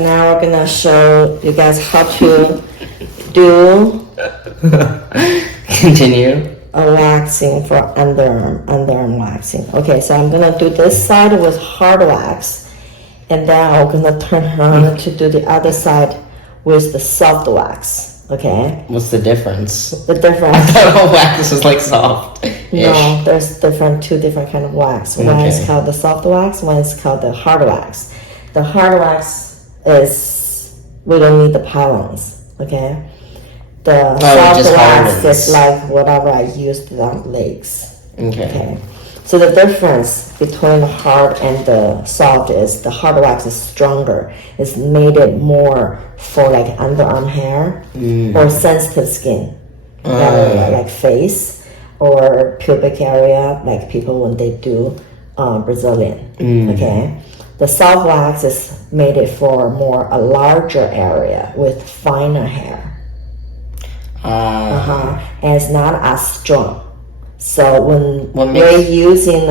Now we're gonna show you guys how to do Continue. a waxing for underarm waxing. Okay, so I'm gonna do this side with hard wax, and then I'm gonna turn around to do the other side with the soft wax. Okay. What's the difference? The difference. I thought wax was like soft. No, there's two different kind of wax. One is called the soft wax. One is called the hard wax. The hard wax is we don't need the pylons. Okay. The soft wax is like whatever I used on legs. Okay. So the difference between the hard and the soft is the hard wax is stronger. It's made it more for like underarm hair or sensitive skin, like face or pubic area, like people when they do Brazilian. Okay. The soft wax is made it for a larger area with finer hair. And it's not as strong. So when we're using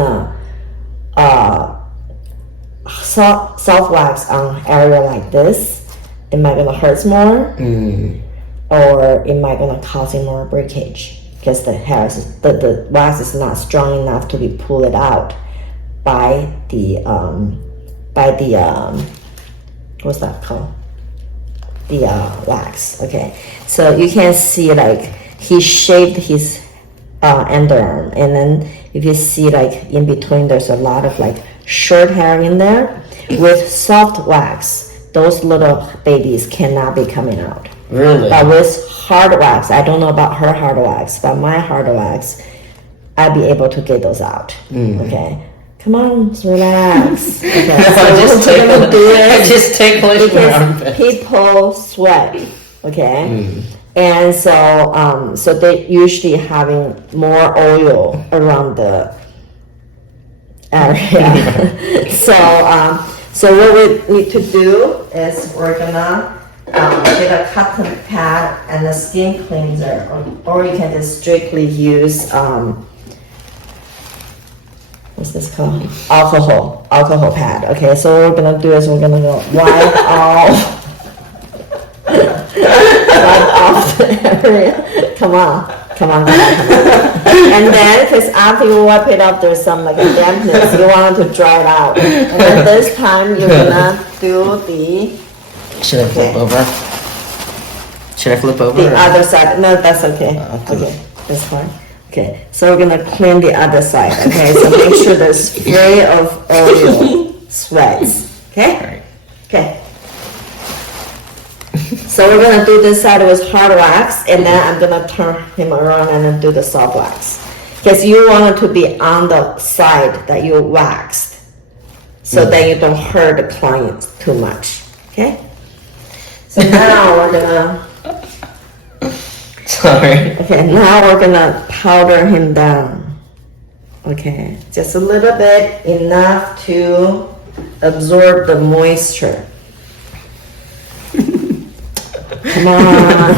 soft wax on area like this, it might gonna hurt more, or it might gonna cause more breakage because the wax is not strong enough to be pulled out by the what's that called? The wax. Okay, so you can see like he shaved his underarm, and then if you see like in between there's a lot of like short hair in there. With soft wax, those little babies cannot be coming out. Really? But with hard wax, I don't know about her hard wax, but my hard wax, I'd be able to get those out. Okay. Come on, relax. Okay, I just take my armpit. People sweat. Okay. And so they usually having more oil around the area. So what we need to do is we're gonna get a cotton pad and a skin cleanser, or you can just strictly use what's this called? Alcohol pad. Okay, so what we're gonna do is we're gonna go wipe off the area. Come on. And then, because after you wipe it up, there's some like a dampness. You want it to dry it out. And then this time you're gonna do the. Should I flip over? Should I flip over? The other side. No, that's okay. Okay, this one. Okay, so we're gonna clean the other side. Okay, so make sure there's free of oil sweats. Okay. Okay. So we're gonna do this side with hard wax, and then I'm gonna turn him around and then do the soft wax. Because you want it to be on the side that you waxed, so that you don't hurt the client too much. Okay. So now we're gonna. Sorry. Okay, now we're gonna powder him down. Okay, just a little bit, enough to absorb the moisture. Come on.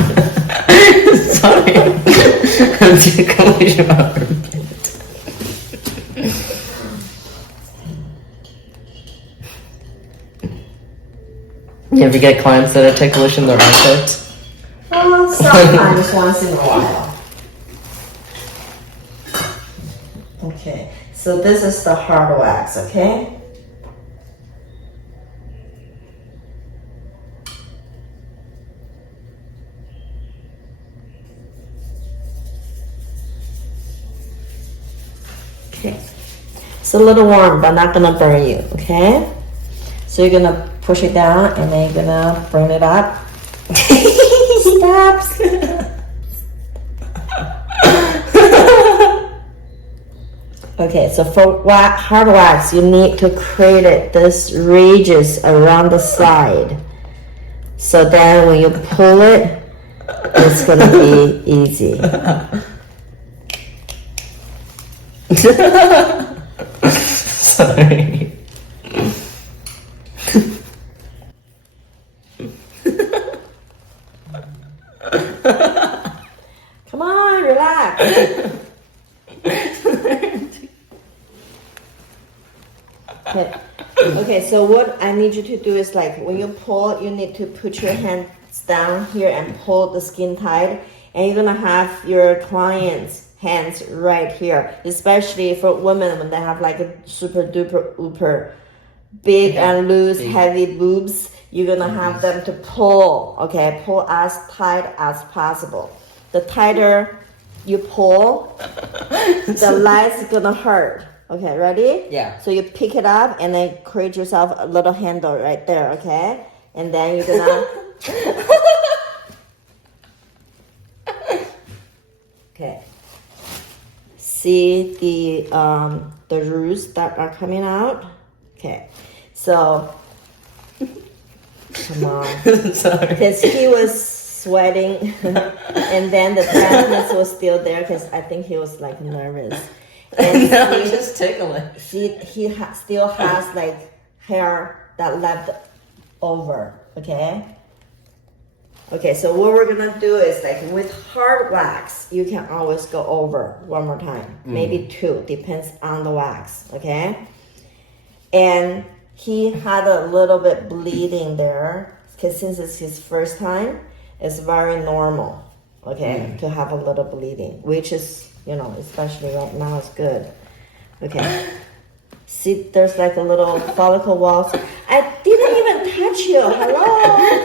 Sorry. I'm ticklish about her. You ever get clients that are ticklish in their armpits? Sometimes once in a while. Okay, so this is the hard wax, okay? Okay, it's a little warm, but not gonna burn you, okay? So you're gonna push it down and then you're gonna bring it up. Stop. Okay, so for hard wax, you need to create this ridges around the side. So then when you pull it, it's gonna be easy. Sorry. Come on, relax. Okay. Okay, so what I need you to do is like when you pull, you need to put your hands down here and pull the skin tight, and you're gonna have your client's hands right here, especially for women when they have like a super duper uber big and loose heavy boobs. You're gonna have them to pull, okay, pull as tight as possible. The tighter you pull, the less it's gonna hurt. Okay, ready? Yeah. So you pick it up and then create yourself a little handle right there, okay? And then you're gonna... Okay. See the roots that are coming out? Okay. So... Come on. Sorry. Because he was sweating and then the tightness was still there because I think he was like nervous. And No, just tickling. he still has like hair that left over, okay? Okay, so what we're gonna do is like with hard wax, you can always go over one more time, maybe two, depends on the wax, okay? And he had a little bit bleeding there because since it's his first time, it's very normal, okay, to have a little bleeding, which is, you know, especially right now, it's good. Okay. See, there's like a little follicle wall. I didn't even touch you. Hello.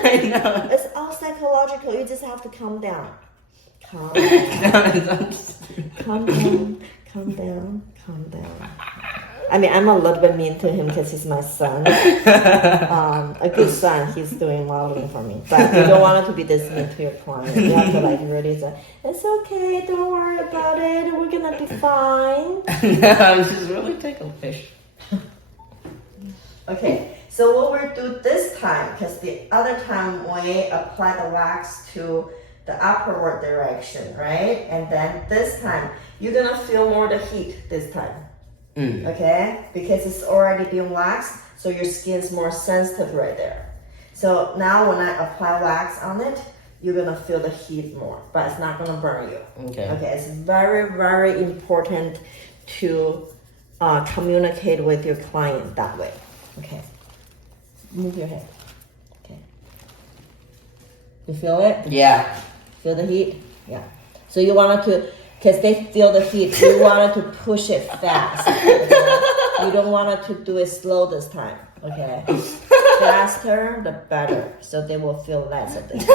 I know. It's all psychological. You just have to calm down. Calm down. Calm down. Calm down. Calm down. I mean, I'm a little bit mean to him because he's my son. A good son, he's doing modeling for me. But you don't want it to be this mean to your client. You have to like really say, it's okay, don't worry about it, we're gonna be fine. No, I'm just really ticklish. Okay, so what we'll do this time, because the other time we apply the wax to the upward direction, right? And then this time, you're gonna feel more the heat this time. Okay, because it's already been waxed, so your skin's more sensitive right there. So now when I apply wax on it, you're gonna feel the heat more, but it's not gonna burn you. Okay. Okay, it's very, very important to communicate with your client that way. Okay, move your head. Okay, you feel it? Yeah. Feel the heat? Yeah. So you want to, because they feel the heat, you wanted to push it fast. Okay? You don't want to do it slow this time. Okay. Faster, the better. So they will feel less of this.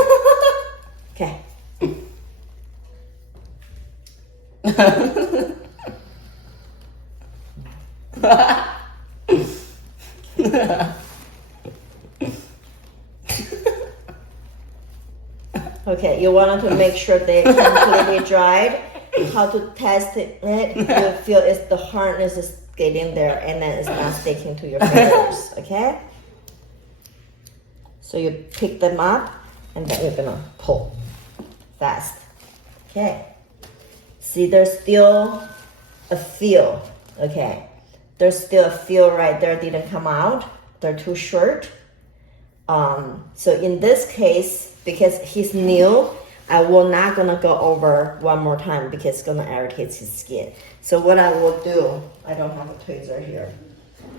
Okay. Okay, you wanted to make sure they completely dried. How to test it? You feel it's the hardness is getting there and then it's not sticking to your fingers. Okay. So you pick them up and then you're gonna pull fast. Okay. See, there's still a feel. Okay. There's still a feel right there. Didn't come out. They're too short. So in this case, because he's new, I will not gonna go over one more time because it's gonna irritate his skin. So what I will do, I don't have a tweezer here.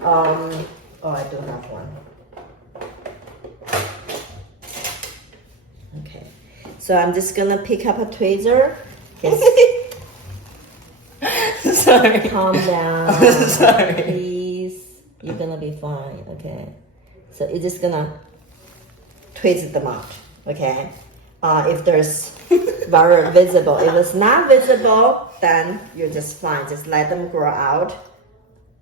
Oh, I do have one. Okay, so I'm just gonna pick up a tweezer. Sorry. Calm down. Sorry. Please. You're gonna be fine, okay? So you're just gonna twist them out, okay? If there's very visible. If it's not visible, then you're just fine. Just let them grow out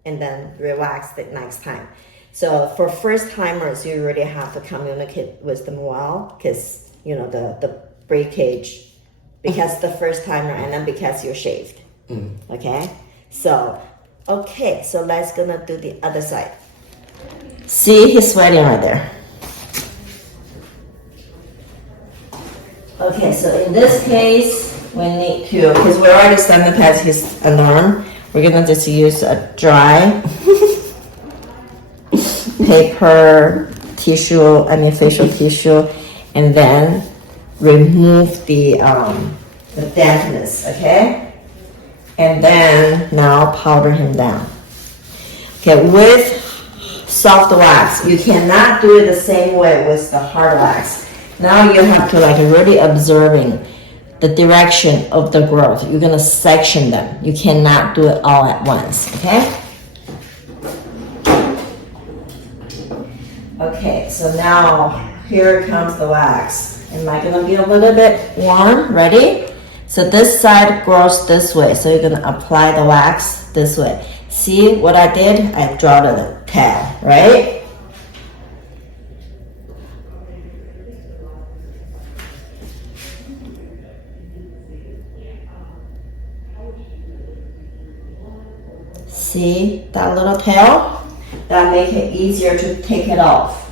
and then relax the next time. So for first timers, you really have to communicate with them well because, you know, the breakage, because the first timer and then because you're shaved, okay? So, okay, so let's gonna do the other side. See, he's sweating right there. Okay, so in this case, we need to, because we already sanitized his underarm, we're gonna just use a dry paper tissue, facial tissue, and then remove the dampness, okay? And then now powder him down. Okay, with soft wax. You cannot do it the same way with the hard wax. Now you have to like really observing the direction of the growth. You're gonna section them. You cannot do it all at once, okay? Okay, so now here comes the wax. Am I gonna be a little bit warm? Ready? So this side grows this way. So you're gonna apply the wax this way. See what I did? I draw the tail, right? See that little tail? That makes it easier to take it off.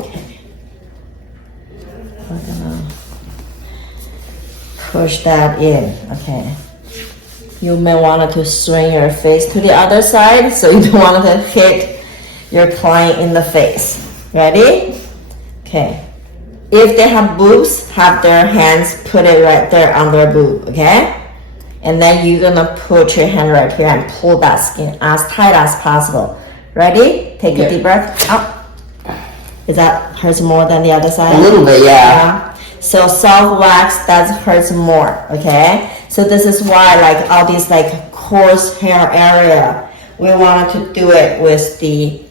Okay. We're gonna push that in, okay. You may want to swing your face to the other side so you don't want to hit your client in the face. Ready? Okay. If they have boobs, have their hands put it right there on their boob, okay? And then you're gonna put your hand right here and pull that skin as tight as possible. Ready? Take a deep breath. Up. Is that hurts more than the other side? A little bit, yeah. So soft wax does hurt more, okay? So this is why like all these like coarse hair area, we wanted to do it with the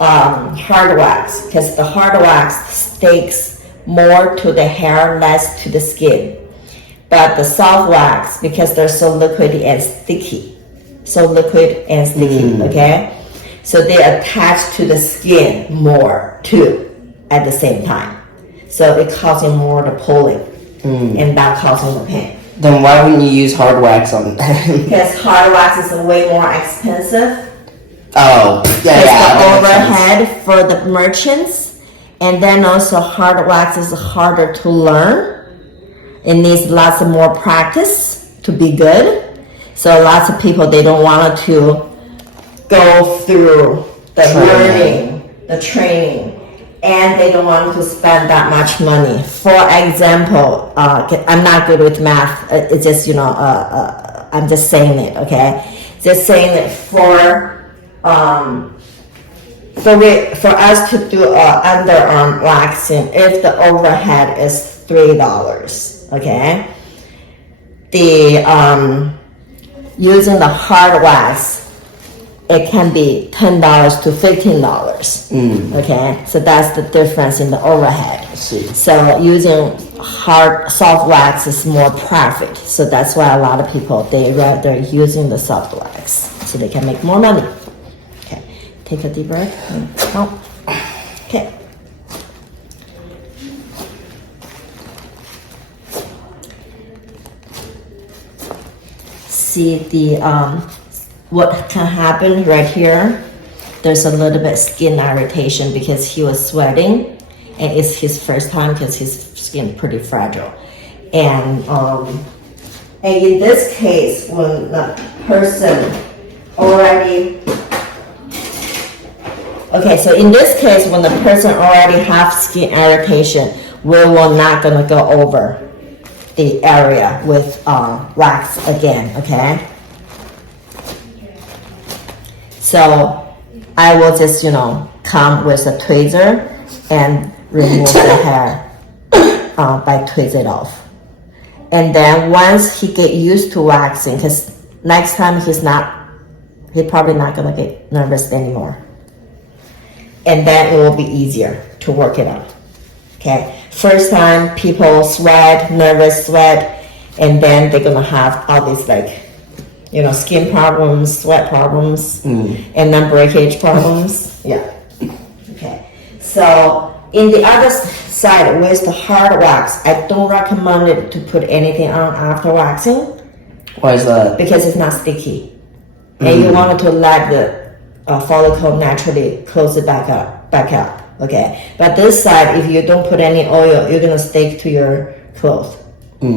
hard wax, because the hard wax sticks more to the hair, less to the skin. But the soft wax, because they're so liquid and sticky, okay? So they attach to the skin more too at the same time. So it causing more the pulling and that causing the pain. Then why wouldn't you use hard wax on that? Because hard wax is way more expensive. Oh, yeah. The overhead for the merchants, and then also hard wax is harder to learn. It needs lots of more practice to be good. So lots of people, they don't want to go through the learning, the training, and they don't want to spend that much money. For example, I'm not good with math. It's just, I'm just saying it, okay? Just saying it for us to do underarm waxing, if the overhead is $3, okay? The using the hard wax, it can be $10 to $15. Okay, so that's the difference in the overhead. I see. So using soft wax is more profit. So that's why a lot of people, they rather using the soft wax so they can make more money. Okay, take a deep breath. Oh. Okay. See the what can happen right here. There's a little bit skin irritation because he was sweating, and it's his first time because his skin pretty fragile. And in this case, when the person already so in this case, when the person already have skin irritation, we will not gonna go over the area with wax again, okay? So I will just, come with a tweezer and remove the hair by tweeze it off. And then once he get used to waxing, because next time he's probably not gonna get nervous anymore. And then it will be easier to work it out, okay? First time people nervous sweat, and then they're gonna have all these skin problems, sweat problems, and then breakage problems. Yeah. Okay. So in the other side with the hard wax, I don't recommend it to put anything on after waxing. Why is that? Because it's not sticky, and you want to let the follicle naturally close it back up. Okay. But this side, if you don't put any oil, you're gonna stick to your clothes.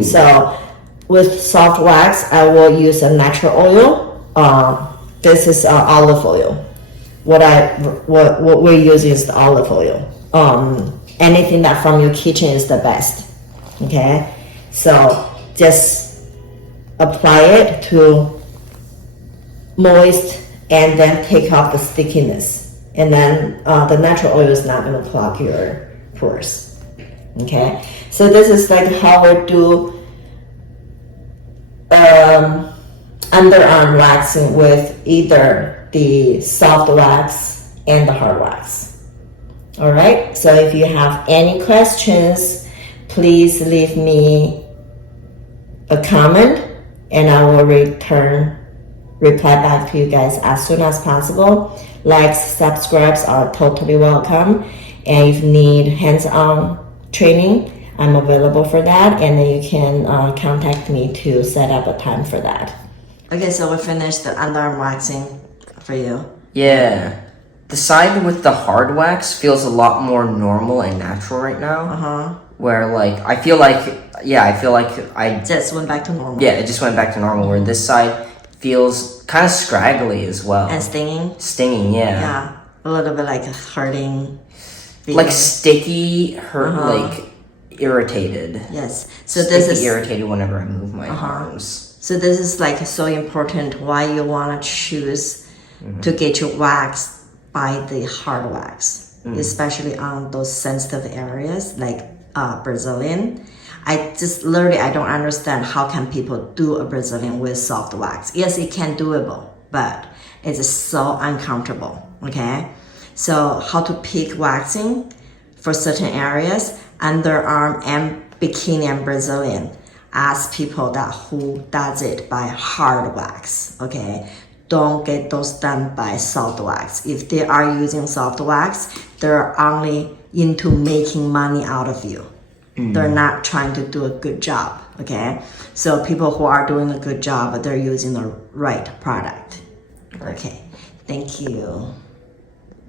So with soft wax, I will use a natural oil. This is olive oil. What we're using is the olive oil. Anything that from your kitchen is the best. Okay, so just apply it to moist and then take off the stickiness. And then the natural oil is not going to clog your pores. Okay, so this is like how we do underarm waxing with either the soft wax and the hard wax. All right, so if you have any questions, please leave me a comment and I will reply back to you guys as soon as possible. Likes, subscribes are totally welcome. And if you need hands-on training, I'm available for that. And then you can contact me to set up a time for that. Okay, so we finished the underarm waxing for you. Yeah. The side with the hard wax feels a lot more normal and natural right now. Where like, I feel like I just went back to normal. Yeah, it just went back to normal. Where this side feels kind of scraggly as well. And stinging? Stinging, yeah. Yeah, a little bit like hurting. Like sticky, like irritated. Yes. So sticky, this is irritated whenever I move my arms. So this is like so important why you want to choose to get your wax by the hard wax, especially on those sensitive areas like Brazilian. I don't understand how can people do a Brazilian with soft wax. Yes, it can doable, but it's so uncomfortable. Okay, so how to pick waxing for certain areas, underarm and bikini and Brazilian. Ask people that who does it by hard wax. Okay, don't get those done by soft wax. If they are using soft wax, they're only into making money out of you. They're not trying to do a good job. Okay, so people who are doing a good job, they're using the right product. Okay, thank you.